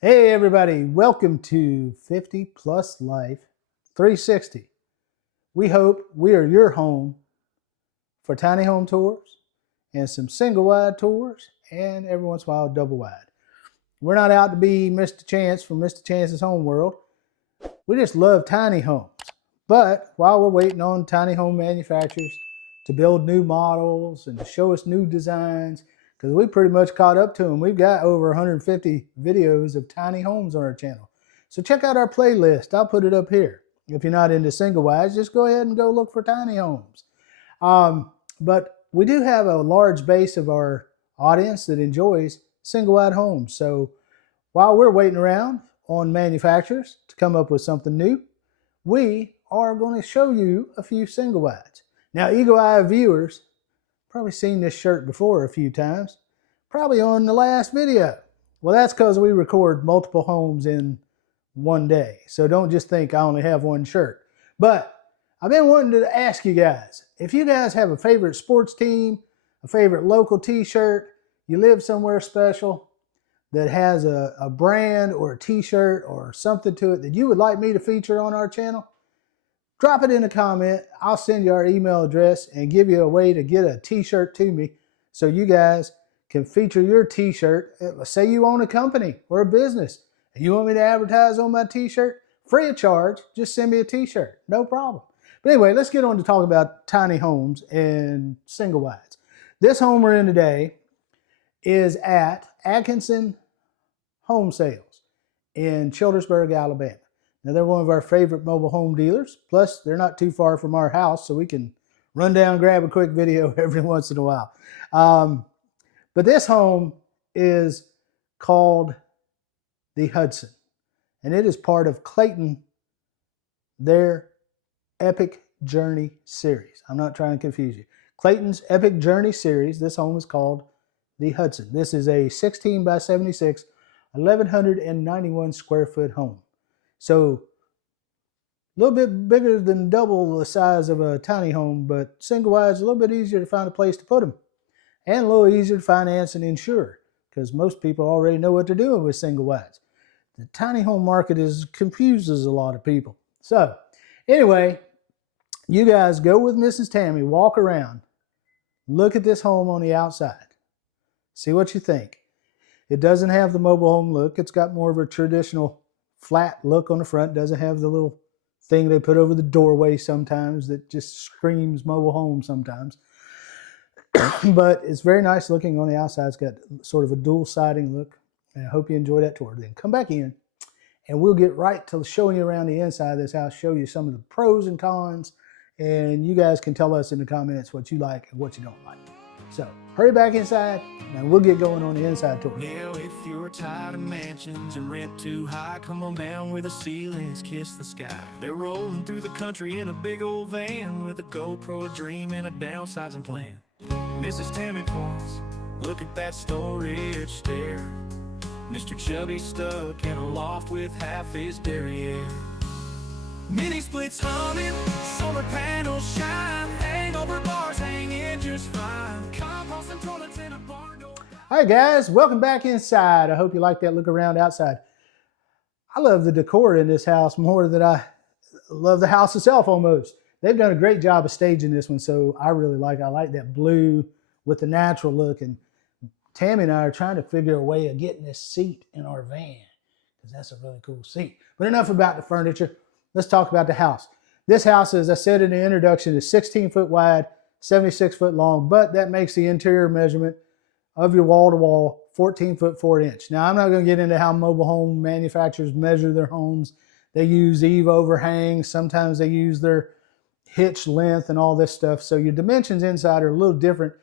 Hey everybody, welcome to 50 Plus Life 360. We hope we are your home for tiny home tours and some single wide tours and every once in a while double wide. We're not out to be Mr. Chance from Mr. Chance's Home World. We just love tiny homes. But while we're waiting on tiny home manufacturers to build new models and to show us new designs, because we pretty much caught up to them. We've got over 150 videos of tiny homes on our channel. So check out our playlist. I'll put it up here. If you're not into single wides, just go ahead and go look for tiny homes. But we do have a large base of our audience that enjoys single wide homes. So while we're waiting around on manufacturers to come up with something new, we are going to show you a few single wides. Now, eagle eye viewers probably seen this shirt before a few times, probably on the last video. Well, that's because we record multiple homes in one day. So don't just think I only have one shirt. But I've been wanting to ask you guys, if you guys have a favorite sports team, a favorite local t-shirt, you live somewhere special that has a brand or a t-shirt or something to it that you would like me to feature on our channel, drop it in a comment. I'll send you our email address and give you a way to get a t-shirt to me so you guys can feature your t-shirt. Say you own a company or a business and you want me to advertise on my t-shirt, free of charge, just send me a t-shirt, no problem. But anyway, let's get on to talk about tiny homes and single wides. This home we're in today is at Atkinson Home Sales in Childersburg, Alabama. Now, they're one of our favorite mobile home dealers. Plus, they're not too far from our house, so we can run down, grab a quick video every once in a while. But this home is called the Hudson, and it is part of Clayton, their Epic Journey series. I'm not trying to confuse you. Clayton's Epic Journey series, this home is called the Hudson. This is a 16 by 76, 1,191 square foot home. So a little bit bigger than double the size of a tiny home, but single wide is a little bit easier to find a place to put them and a little easier to finance and insure because most people already know what they're doing with single wides. The tiny home market confuses a lot of people. So anyway, you guys go with Mrs. Tammy, walk around, look at this home on the outside, see what you think. It doesn't have the mobile home look. It's got more of a traditional flat look on the front. Doesn't have the little thing they put over the doorway sometimes that just screams mobile home sometimes. But it's very nice looking on the outside. It's got sort of a dual siding look. And I hope you enjoy that tour. Then come back in and we'll get right to showing you around the inside of this house, show you some of the pros and cons, and you guys can tell us in the comments what you like and what you don't like. So hurry back inside and we'll get going on the inside tour. Now if you're tired of mansions and rent too high, come on down where the ceilings kiss the sky. They're rolling through the country in a big old van with a GoPro, a dream, and a downsizing plan. Mrs. Tammy points, look at that storage stair. Mr. Chubby stuck in a loft with half his derriere. Mini splits humming, solar panels shine, hangover bars hanging just fine. Compost and toilets in a barn door. All right, guys, welcome back inside. I hope you like that look around outside. I love the decor in this house more than I love the house itself almost. They've done a great job of staging this one, so I like that blue with the natural look. And Tammy and I are trying to figure a way of getting this seat in our van because that's a really cool seat. But enough about the furniture. Let's talk about the house. This house, as I said in the introduction, is 16 foot wide, 76 foot long, but that makes the interior measurement of your wall to wall 14 foot 4 inch. Now, I'm not going to get into how mobile home manufacturers measure their homes. They use eave overhangs. Sometimes they use their hitch length and all this stuff. So your dimensions inside are a little different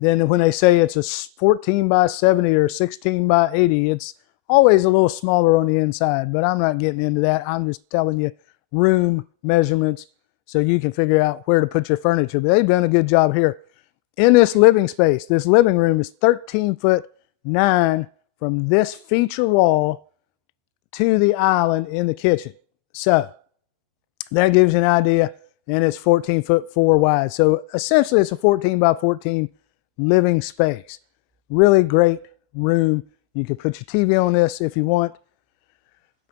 than when they say it's a 14 by 70 or 16 by 80. It's always a little smaller on the inside, but I'm not getting into that. I'm just telling you room measurements so you can figure out where to put your furniture. But they've done a good job here. In this living space, this living room is 13 foot 9 from this feature wall to the island in the kitchen. So that gives you an idea, and it's 14 foot 4 wide. So essentially it's a 14 by 14 living space. Really great room. You could put your TV on this if you want.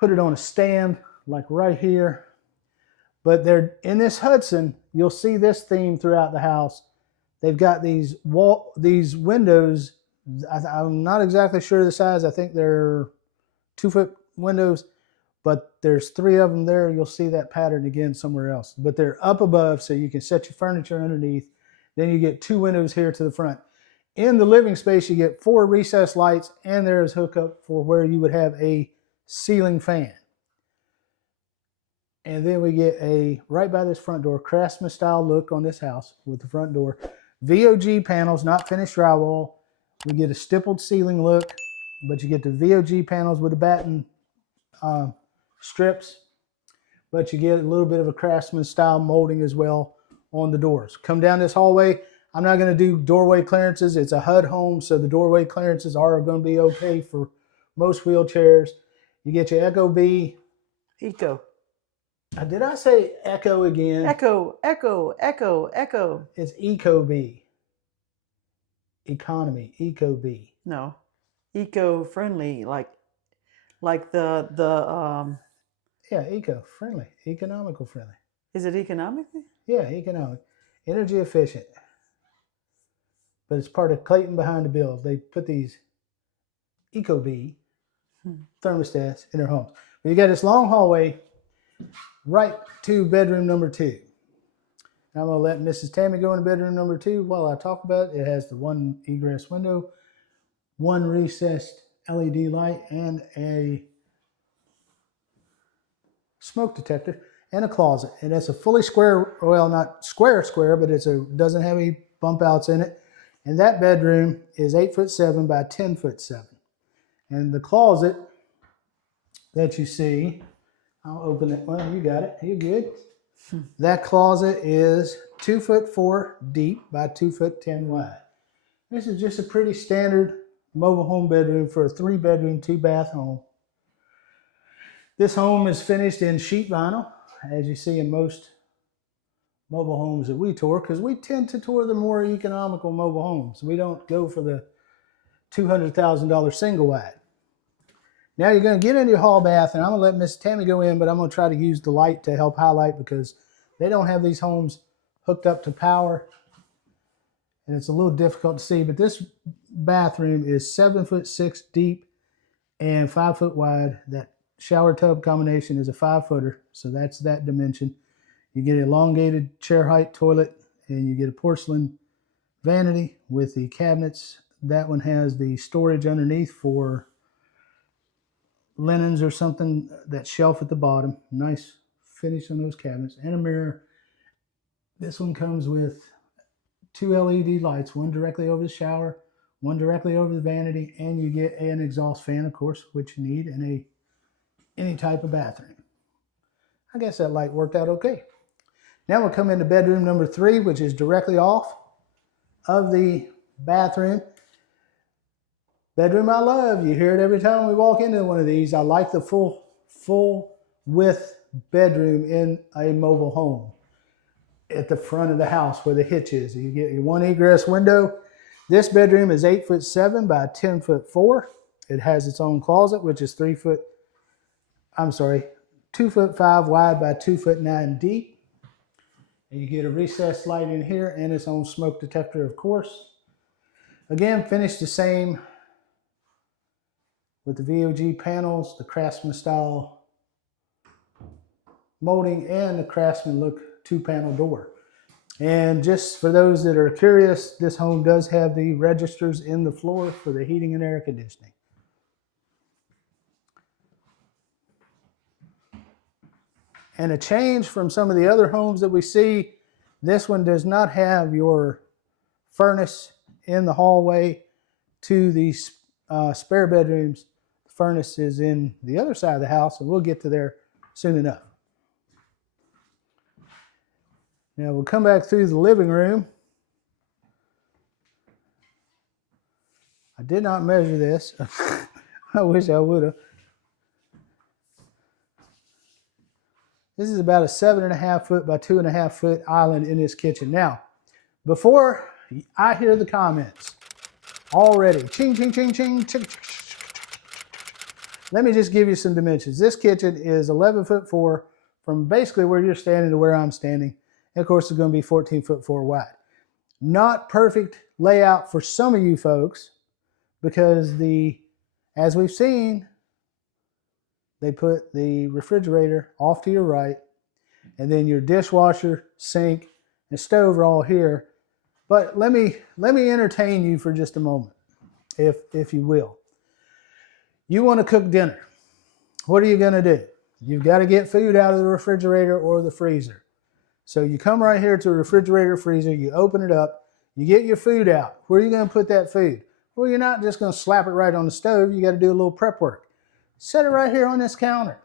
put it on a stand like right here. But they're in this Hudson, you'll see this theme throughout the house. They've got these windows. I'm not exactly sure the size. I think they're 2-foot windows, but there's 3 of them there. You'll see that pattern again somewhere else. But they're up above, so you can set your furniture underneath. Then you get 2 windows here to the front. In the living space, you get 4 recessed lights, and there's hookup for where you would have a ceiling fan. And then we get right by this front door, Craftsman style look on this house with the front door. VOG panels, not finished drywall. We get a stippled ceiling look, but you get the VOG panels with the batten strips. But you get a little bit of a Craftsman style molding as well on the doors. Come down this hallway. I'm not going to do doorway clearances. It's a HUD home, so the doorway clearances are going to be okay for most wheelchairs. You get your Echo B. Eco. Did I say Echo again? Echo, echo, echo, echo. It's Eco B. Economy, Eco B. No, eco-friendly, like the. Yeah, eco-friendly, economical friendly. Is it economically? Yeah, economic, energy efficient. But it's part of Clayton behind the build. They put these Eco B thermostats in their homes. But you got this long hallway right to bedroom number 2. Now I'm going to let Mrs. Tammy go into bedroom number 2 while I talk about it. It has the 1 egress window, 1 recessed LED light, and a smoke detector, and a closet. And it's a fully square, well, not square, but doesn't have any bump outs in it. And that bedroom is 8'7" by 10'7". And the closet that you see, I'll open it. Well, you got it. You're good. That closet is 2'4" deep by 2'10" wide. This is just a pretty standard mobile home bedroom for a 3-bedroom, 2-bath home. This home is finished in sheet vinyl, as you see in most mobile homes that we tour, because we tend to tour the more economical mobile homes. We don't go for the $200,000 single wide. Now you're going to get into your hall bath, and I'm going to let Miss Tammy go in, but I'm going to try to use the light to help highlight because they don't have these homes hooked up to power, and it's a little difficult to see. But this bathroom is 7'6" deep and 5 foot wide. That shower tub combination is a 5-footer, so that's that dimension. You get an elongated chair height toilet, and you get a porcelain vanity with the cabinets. That one has the storage underneath for linens or something, that shelf at the bottom. Nice finish on those cabinets, and a mirror. This one comes with 2 LED lights, one directly over the shower, one directly over the vanity, and you get an exhaust fan, of course, which you need in any type of bathroom. I guess that light worked out okay. Now we'll come into bedroom number 3, which is directly off of the bathroom. Bedroom I love. You hear it every time we walk into one of these. I like the full width bedroom in a mobile home at the front of the house where the hitch is. You get your 1 egress window. This bedroom is 8'7" by 10'4". It has its own closet, which is 2'5" wide by 2'9" deep. And you get a recessed light in here and its own smoke detector, of course. Again, finished the same with the VOG panels, the Craftsman style molding, and the Craftsman look 2-panel door. And just for those that are curious, this home does have the registers in the floor for the heating and air conditioning. And a change from some of the other homes that we see, this one does not have your furnace in the hallway to the spare bedrooms. The furnace is in the other side of the house, and we'll get to there soon enough. Now we'll come back through the living room. I did not measure this. I wish I would have. This is about a 7.5 foot by 2.5 foot island in this kitchen. Now, before I hear the comments already, ching, ching, ching, ching, ching, let me just give you some dimensions. This kitchen is 11'4" from basically where you're standing to where I'm standing. And of course, it's going to be 14'4" wide. Not perfect layout for some of you folks because as we've seen, they put the refrigerator off to your right, and then your dishwasher, sink, and stove are all here. But let me entertain you for just a moment, if you will. You want to cook dinner. What are you going to do? You've got to get food out of the refrigerator or the freezer. So you come right here to the refrigerator, freezer, you open it up, you get your food out. Where are you going to put that food? Well, you're not just going to slap it right on the stove. You got to do a little prep work. Set it right here on this counter.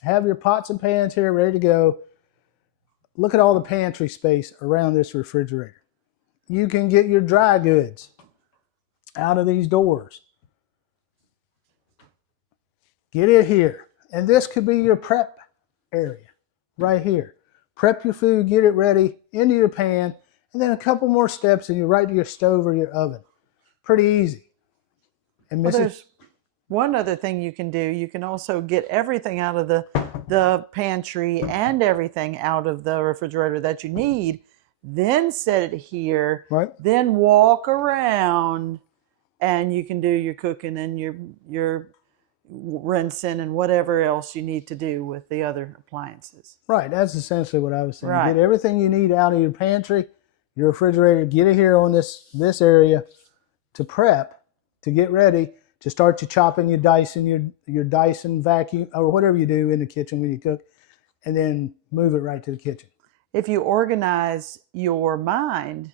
Have your pots and pans here ready to go. Look at all the pantry space around this refrigerator. You can get your dry goods out of these doors. Get it here. And this could be your prep area right here. Prep your food, get it ready into your pan, and then a couple more steps and you're right to your stove or your oven. Pretty easy. And Well, there's one other thing you can do. You can also get everything out of the pantry and everything out of the refrigerator that you need, then set it here, right. Then walk around, and you can do your cooking and your rinsing and whatever else you need to do with the other appliances. Right, that's essentially what I was saying. Right. Get everything you need out of your pantry, your refrigerator, get it here on this area to prep, to get ready, to start your chopping, your dicing, your Dyson vacuum, or whatever you do in the kitchen when you cook, and then move it right to the kitchen. If you organize your mind,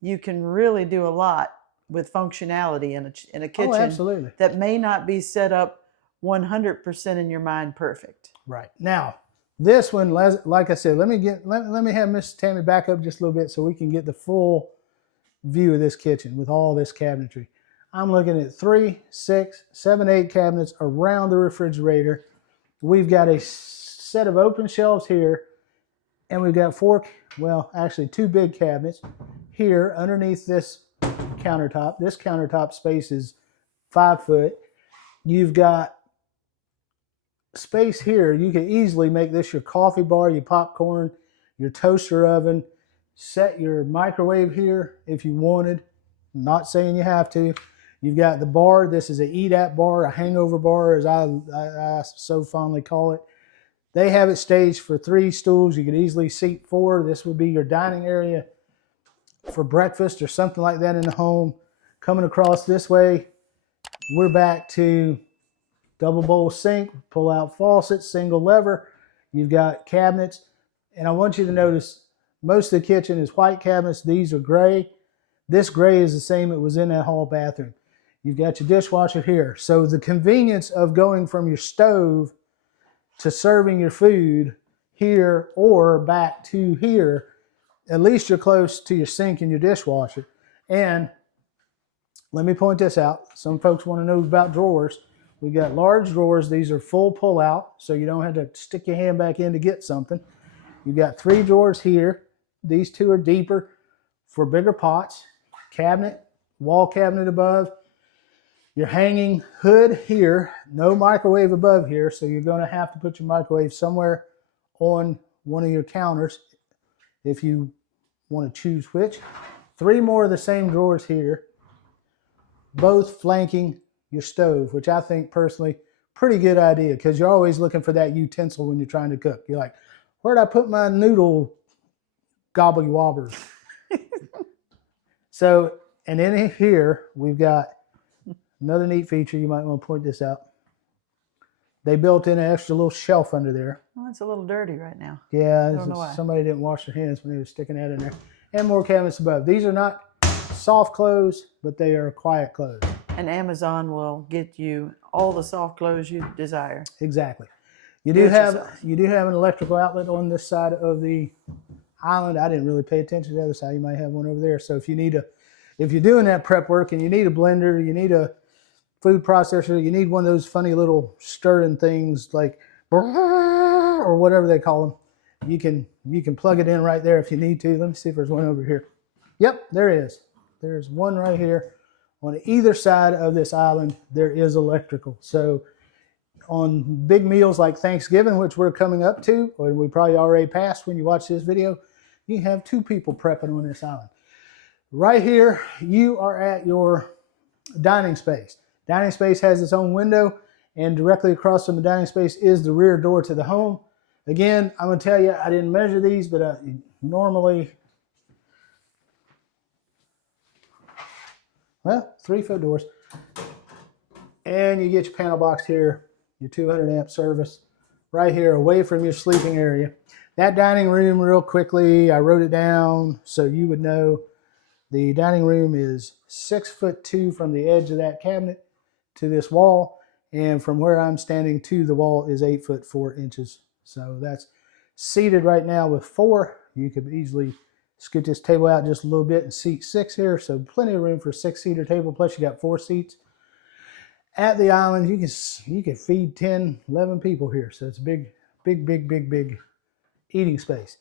you can really do a lot with functionality in a kitchen absolutely. That may not be set up 100% in your mind perfect. Right. Now, this one, like I said, let me have Miss Tammy back up just a little bit so we can get the full view of this kitchen with all this cabinetry. I'm looking at 3, 6, 7, 8 cabinets around the refrigerator. We've got a set of open shelves here, and we've got 2 big cabinets here underneath this countertop. This countertop space is 5 foot. You've got space here. You can easily make this your coffee bar, your popcorn, your toaster oven. Set your microwave here if you wanted. I'm not saying you have to. You've got the bar. This is an eat-at bar, a hangover bar, as I so fondly call it. They have it staged for 3 stools. You could easily seat 4. This would be your dining area for breakfast or something like that in the home. Coming across this way, we're back to double bowl sink, pull out faucet, single lever. You've got cabinets. And I want you to notice most of the kitchen is white cabinets. These are gray. This gray is the same it was in that hall bathroom. You've got your dishwasher here. So the convenience of going from your stove to serving your food here or back to here, at least you're close to your sink and your dishwasher. And let me point this out. Some folks want to know about drawers. We got large drawers. These are full pull out, so you don't have to stick your hand back in to get something. You've got 3 drawers here. These 2 are deeper for bigger pots. Cabinet, wall cabinet above. Your hanging hood here. No microwave above here, so you're going to have to put your microwave somewhere on one of your counters if you want to choose which. 3 more of the same drawers here, both flanking your stove, which I think personally pretty good idea because you're always looking for that utensil when you're trying to cook. You're like, where'd I put my noodle gobble wobbers? So, and in here we've got another neat feature. You might want to point this out. They built in an extra little shelf under there. Well, it's a little dirty right now. Yeah, I don't know why. Somebody didn't wash their hands when they were sticking that in there. And more cabinets above. These are not soft close, but they are quiet close. And Amazon will get you all the soft clothes you desire. Exactly. You do have an electrical outlet on this side of the island. I didn't really pay attention to the other side. You might have one over there. So if you're doing that prep work and you need a blender, you need a food processor, you need one of those funny little stirring things like or whatever they call them, you can plug it in right there if you need to. Let me see if there's one over here. Yep, there is. There's one right here. On either side of this island, there is electrical. So on big meals like Thanksgiving, which we're coming up to, or we probably already passed when you watch this video, you have 2 people prepping on this island. Right here, you are at your dining space. Dining space has its own window, and directly across from the dining space is the rear door to the home. Again, I'm going to tell you, I didn't measure these, but normally, well, 3-foot doors. And you get your panel box here, your 200 amp service right here away from your sleeping area. That dining room, real quickly, I wrote it down so you would know. The dining room is 6'2" from the edge of that cabinet to this wall, and from where I'm standing to the wall is 8'4". So that's seated right now with 4. You could easily scoot this table out just a little bit and seat 6 here, so plenty of room for a 6-seater table. Plus, you got 4 seats. At the island, you can feed 10, 11 people here, so it's a big eating space.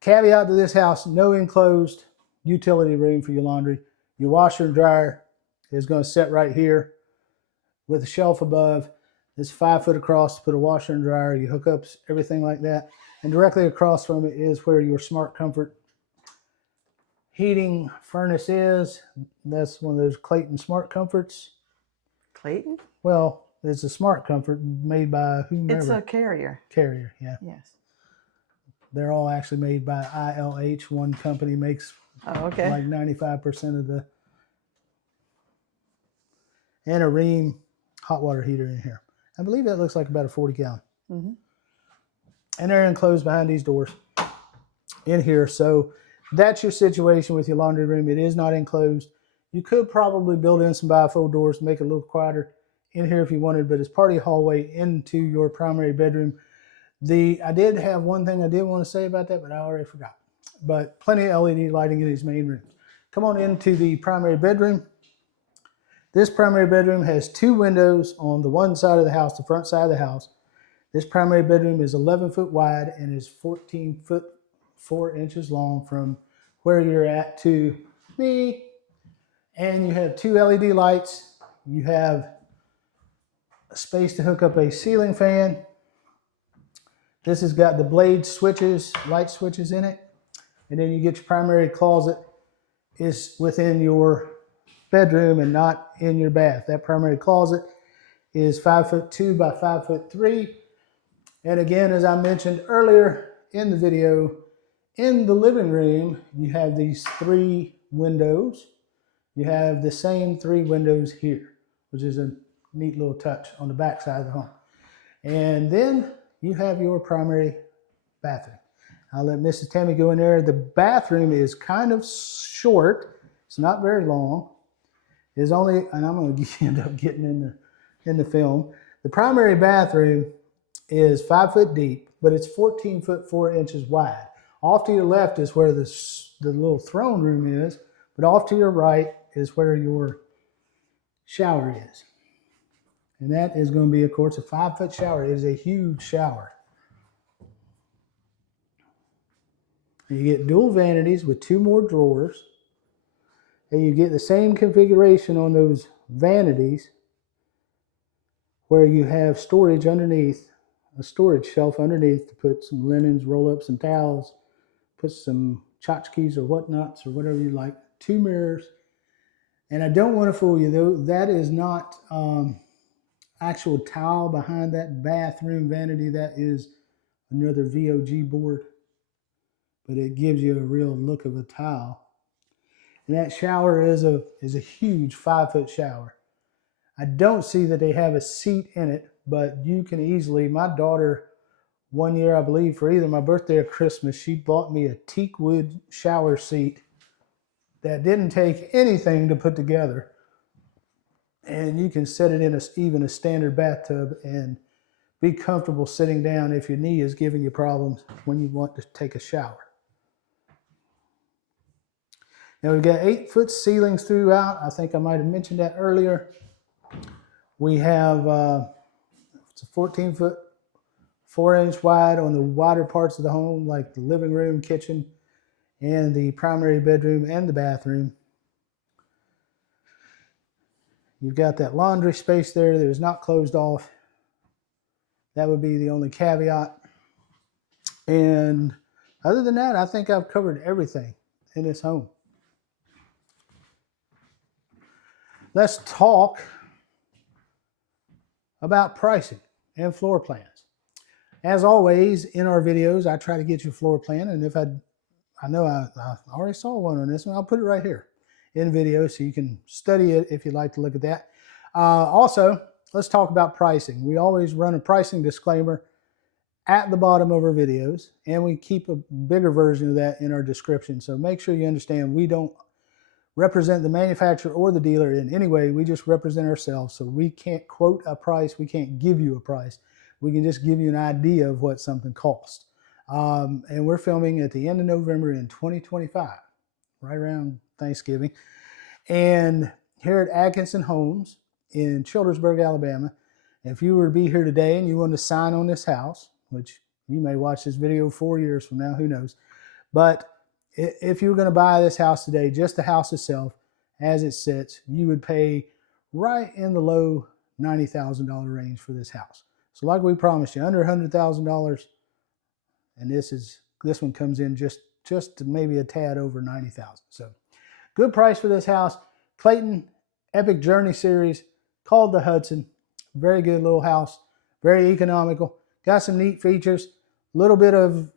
Caveat to this house: no enclosed utility room for your laundry. Your washer and dryer is going to sit right here with a shelf above. It's 5 foot across to put a washer and dryer, your hookups, everything like that. And directly across from it is where your Smart Comfort heating furnace is. That's one of those Clayton Smart Comforts. Clayton? Well, it's a Smart Comfort made by whomever. It's a Carrier. Carrier, yeah. Yes. They're all actually made by ILH. One company makes like 95% of the. And a Rheem hot water heater in here. I believe that looks like about a 40 gallon. Mm-hmm. And they're enclosed behind these doors in here. So that's your situation with your laundry room. It is not enclosed. You could probably build in some bifold doors to make it a little quieter in here if you wanted, but it's part of your hallway into your primary bedroom. I did have one thing I did want to say about that, but I already forgot. But plenty of LED lighting in these main rooms. Come on into the primary bedroom. This primary bedroom has 2 windows on the one side of the house, the front side of the house. This primary bedroom is 11 foot wide and is 14 foot 4 inches long from where you're at to me. And you have 2 LED lights. You have a space to hook up a ceiling fan. This has got the blade switches, light switches in it. And then you get your primary closet is within your bedroom and not in your bath. That primary closet is 5'2" by 5'3". And again, as I mentioned earlier in the video, in the living room, you have these 3 windows. You have the same 3 windows here, which is a neat little touch on the back side of the home. And then you have your primary bathroom. I'll let Mrs. Tammy go in there. The bathroom is kind of short. It's not very long. It's only, and I'm going to end up getting in the film. The primary bathroom is 5 foot deep, but it's 14 foot 4 inches wide. Off to your left is where the little throne room is, but off to your right is where your shower is. And that is going to be, of course, a 5 foot shower. It is a huge shower. And you get dual vanities with 2 more drawers. And you get the same configuration on those vanities where you have storage underneath, a storage shelf underneath to put some linens, roll up some towels, put some tchotchkes or whatnots or whatever you like. 2 mirrors. And I don't want to fool you, though. That is not actual towel behind that bathroom vanity. That is another VOG board. But it gives you a real look of a towel. And that shower is a huge 5 foot shower. I don't see that they have a seat in it, but you can easily, my daughter, one year, I believe, for either my birthday or Christmas, she bought me a teak wood shower seat that didn't take anything to put together. And you can set it in even a standard bathtub and be comfortable sitting down if your knee is giving you problems when you want to take a shower. Now we've got 8 foot ceilings throughout. I think I might have mentioned that earlier. We have it's a 14 foot 4 inch wide on the wider parts of the home, like the living room, kitchen, and the primary bedroom and the bathroom. You've got that laundry space there that is not closed off. That would be the only caveat. And other than that, I think I've covered everything in this home. Let's talk about pricing and floor plans. As always, in our videos, I try to get you a floor plan. And if I know I already saw one on this one, I'll put it right here in video so you can study it if you'd like to look at that. Also, let's talk about pricing. We always run a pricing disclaimer at the bottom of our videos, and we keep a bigger version of that in our description. So make sure you understand we don't represent the manufacturer or the dealer in any way. We just represent ourselves. So we can't quote a price. We can't give you a price. We can just give you an idea of what something costs. And we're filming at the end of November in 2025, right around Thanksgiving. And here at Atkinson Homes in Childersburg, Alabama, if you were to be here today and you wanted to sign on this house, which you may watch this video 4 years from now, who knows, but if you were going to buy this house today, just the house itself, as it sits, you would pay right in the low $90,000 range for this house. So like we promised you, under $100,000, and this one comes in just maybe a tad over $90,000. So good price for this house. Clayton Epic Journey Series, called the Hudson. Very good little house, very economical. Got some neat features, a little bit of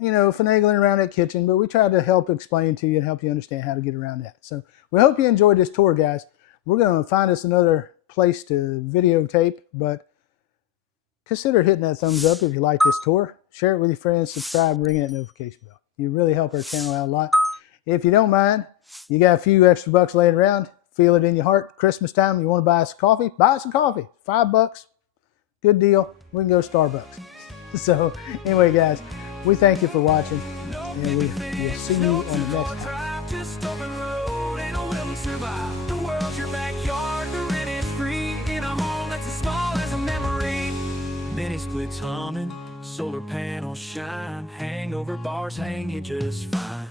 finagling around that kitchen, but we tried to help explain to you and help you understand how to get around that. So we hope you enjoyed this tour, guys. We're going to find us another place to videotape, but consider hitting that thumbs up if you like this tour. Share it with your friends, subscribe, ring that notification bell. You really help our channel out a lot. If you don't mind, you got a few extra bucks laying around, feel it in your heart. Christmas time, you want to buy us coffee? Buy us some coffee. $5. Good deal. We can go to Starbucks. So anyway, guys, we thank you for watching, and we'll see you on the next time. Just open road, ain't no will to survive. The world's your backyard, the rent is free. In a home that's as small as a memory. Mini splits humming, solar panels shine. Hangover bars hang you just fine.